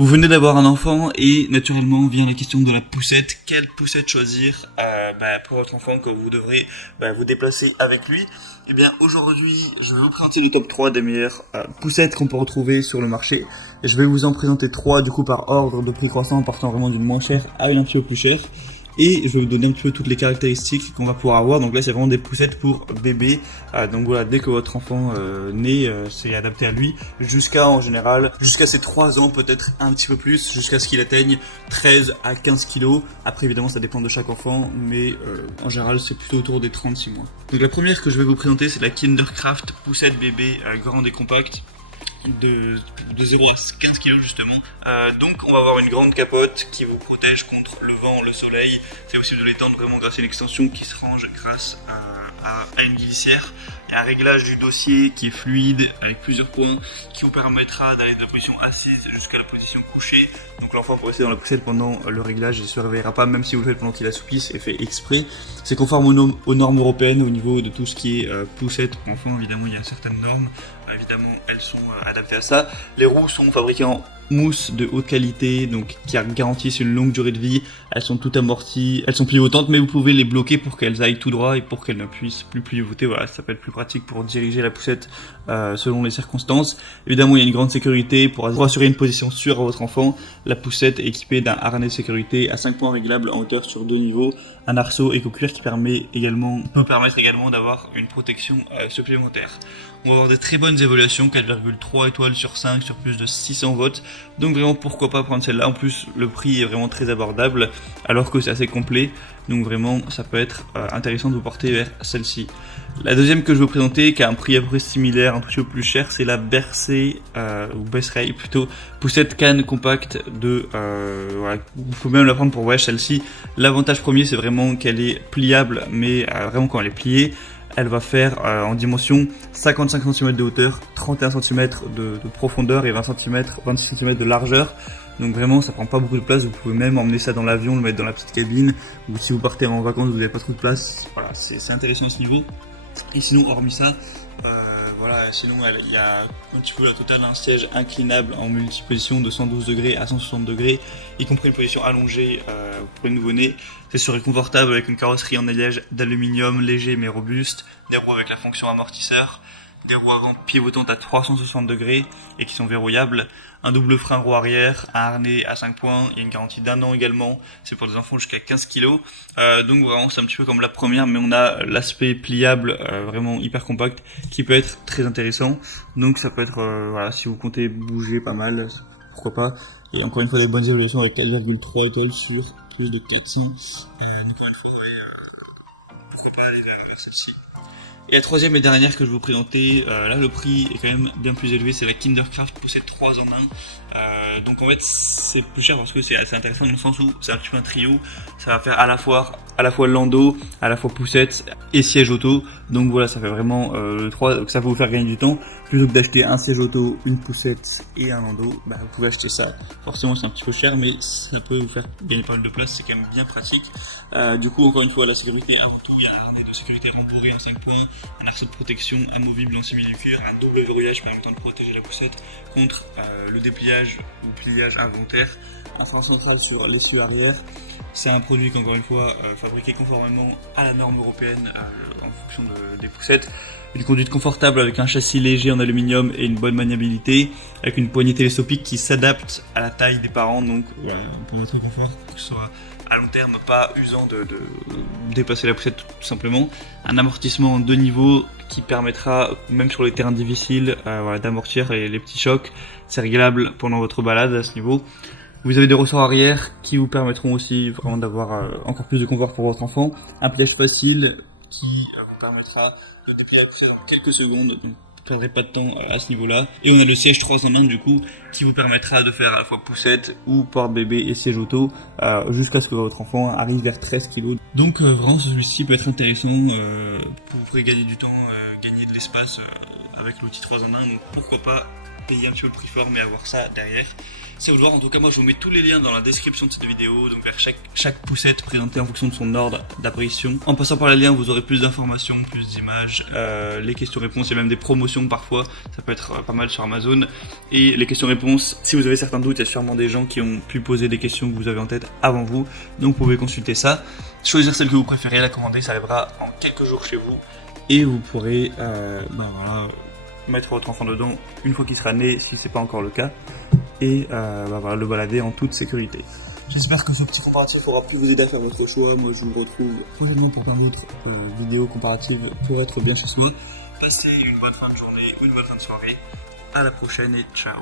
Vous venez d'avoir un enfant et naturellement vient la question de la poussette. Quelle poussette choisir pour votre enfant quand vous devrez vous déplacer avec lui? Eh bien aujourd'hui je vais vous présenter le top 3 des meilleures poussettes qu'on peut retrouver sur le marché. Et je vais vous en présenter 3 du coup par ordre de prix croissant, partant vraiment d'une moins chère à une un petit peu plus chère. Et je vais vous donner un petit peu toutes les caractéristiques qu'on va pouvoir avoir. Donc là c'est vraiment des poussettes pour bébé. Donc voilà, dès que votre enfant naît, c'est adapté à lui. En général, jusqu'à ses 3 ans, peut-être un petit peu plus, jusqu'à ce qu'il atteigne 13 à 15 kilos. Après évidemment ça dépend de chaque enfant, mais en général c'est plutôt autour des 36 mois. Donc la première que je vais vous présenter c'est la Kindercraft poussette bébé grande et compacte. De 0 à 15 kg justement. Donc on va avoir une grande capote qui vous protège contre le vent, le soleil. C'est possible de l'étendre vraiment grâce à une extension qui se range grâce à une glissière. Il y a un réglage du dossier qui est fluide avec plusieurs points qui vous permettra d'aller de la position assise jusqu'à la position couchée. Donc l'enfant peut rester dans la poussette pendant le réglage et ne se réveillera pas même si vous le faites pendant qu'il assouplit, c'est fait exprès. C'est conforme aux normes européennes au niveau de tout ce qui est poussette pour enfants. Évidemment il y a certaines normes. Évidemment, elles sont adaptées à ça. Les roues sont fabriquées en mousse de haute qualité, donc qui garantissent une longue durée de vie. Elles sont toutes amorties, elles sont pivotantes, mais vous pouvez les bloquer pour qu'elles aillent tout droit et pour qu'elles ne puissent plus pivoter. Voilà, ça peut être plus pratique pour diriger la poussette selon les circonstances. Évidemment, il y a une grande sécurité pour assurer une position sûre à votre enfant. La poussette est équipée d'un harnais de sécurité à 5 points réglables en hauteur sur 2 niveaux, un arceau éco-cuir qui peut permettre également d'avoir une protection supplémentaire. On va avoir des très bonnes évaluations, 4,3 étoiles sur 5 sur plus de 600 votes. Donc vraiment pourquoi pas prendre celle-là. En plus le prix est vraiment très abordable alors que c'est assez complet. Donc vraiment ça peut être intéressant de vous porter vers celle-ci. La deuxième que je vais vous présenter qui a un prix à peu près similaire, un petit peu plus cher, c'est la Bercé ou Besray plutôt, poussette canne compacte de vous pouvez même la prendre pour voyage celle-ci. L'avantage premier c'est vraiment qu'elle est pliable, mais vraiment quand elle est pliée, elle va faire en dimension 55 cm de hauteur, 31 cm de profondeur et 26 cm de largeur. Donc vraiment ça prend pas beaucoup de place, vous pouvez même emmener ça dans l'avion, le mettre dans la petite cabine, ou si vous partez en vacances vous n'avez pas trop de place, voilà, c'est intéressant à ce niveau. Et sinon hormis ça, sinon il y a un petit peu la totale un siège inclinable en multiposition de 112 degrés à 160 degrés, y compris une position allongée pour les nouveau-nés. C'est sûr et confortable avec une carrosserie en alliage d'aluminium léger mais robuste, des roues avec la fonction amortisseur, des roues avant pivotantes à 360 degrés et qui sont verrouillables, un double frein roue arrière, un harnais à 5 points et une garantie d'1 an également, c'est pour des enfants jusqu'à 15 kg. Donc vraiment c'est un petit peu comme la première, mais on a l'aspect pliable vraiment hyper compact qui peut être très intéressant. Donc ça peut être, si vous comptez bouger pas mal, pourquoi pas. Et encore une fois des bonnes évaluations avec 4,3 étoiles sur plus de 400. Encore une fois, pourquoi pas aller vers celle-ci. Et la troisième et dernière que je vais vous présenter, là le prix est quand même bien plus élevé, c'est la Kindercraft poussette 3 en 1. Donc en fait c'est plus cher parce que c'est assez intéressant dans le sens où c'est un petit peu un trio, ça va faire à la fois landau, à la fois poussette et siège auto. Donc voilà, ça fait vraiment le 3, donc ça peut vous faire gagner du temps. Plutôt que d'acheter un siège auto, une poussette et un landau, vous pouvez acheter ça. Forcément c'est un petit peu cher, mais ça peut vous faire gagner pas mal de place, c'est quand même bien pratique. Du coup encore une fois la sécurité avant tout, il y a un harnais de sécurité rembourré en 5 points, un arceau de protection amovible en simili-cuir, un double verrouillage permettant de protéger la poussette contre le dépliage ou pliage involontaire, un frein central sur l'essieu arrière. C'est un produit qu'encore une fois fabriqué conformément à la norme européenne en fonction des poussettes. Une conduite confortable avec un châssis léger en aluminium et une bonne maniabilité, avec une poignée télescopique qui s'adapte à la taille des parents, donc pour votre confort, pour que ce soit à long terme pas usant de déplacer la poussette tout simplement. Un amortissement en 2 niveaux qui permettra, même sur les terrains difficiles, d'amortir les petits chocs. C'est réglable pendant votre balade à ce niveau. Vous avez des ressorts arrière qui vous permettront aussi vraiment d'avoir encore plus de confort pour votre enfant. Un pliage facile qui vous permettra de déplier la poussette en quelques secondes. Donc, vous ne perdrez pas de temps à ce niveau-là. Et on a le siège 3 en 1 du coup qui vous permettra de faire à la fois poussette ou porte-bébé et siège auto jusqu'à ce que votre enfant arrive vers 13 kg. Donc vraiment celui-ci peut être intéressant. Vous pourrez gagner du temps, gagner de l'espace avec l'outil 3 en 1. Donc pourquoi pas payer un petit peu le prix fort, mais avoir ça derrière. C'est au voir. En tout cas, moi je vous mets tous les liens dans la description de cette vidéo, donc vers chaque poussette présentée en fonction de son ordre d'apparition. En passant par les liens, vous aurez plus d'informations, plus d'images, les questions-réponses, il y a même des promotions parfois, ça peut être pas mal sur Amazon. Et les questions-réponses, si vous avez certains doutes, il y a sûrement des gens qui ont pu poser des questions que vous avez en tête avant vous, donc vous pouvez consulter ça. Choisir celle que vous préférez, la commander, ça arrivera en quelques jours chez vous. Et vous pourrez mettre votre enfant dedans une fois qu'il sera né, si c'est pas encore le cas, et le balader en toute sécurité. J'espère que ce petit comparatif aura pu vous aider à faire votre choix. Moi je vous retrouve prochainement pour plein d'autres vidéos comparatives pour être bien chez soi. Passez une bonne fin de journée, une bonne fin de soirée. À la prochaine et ciao.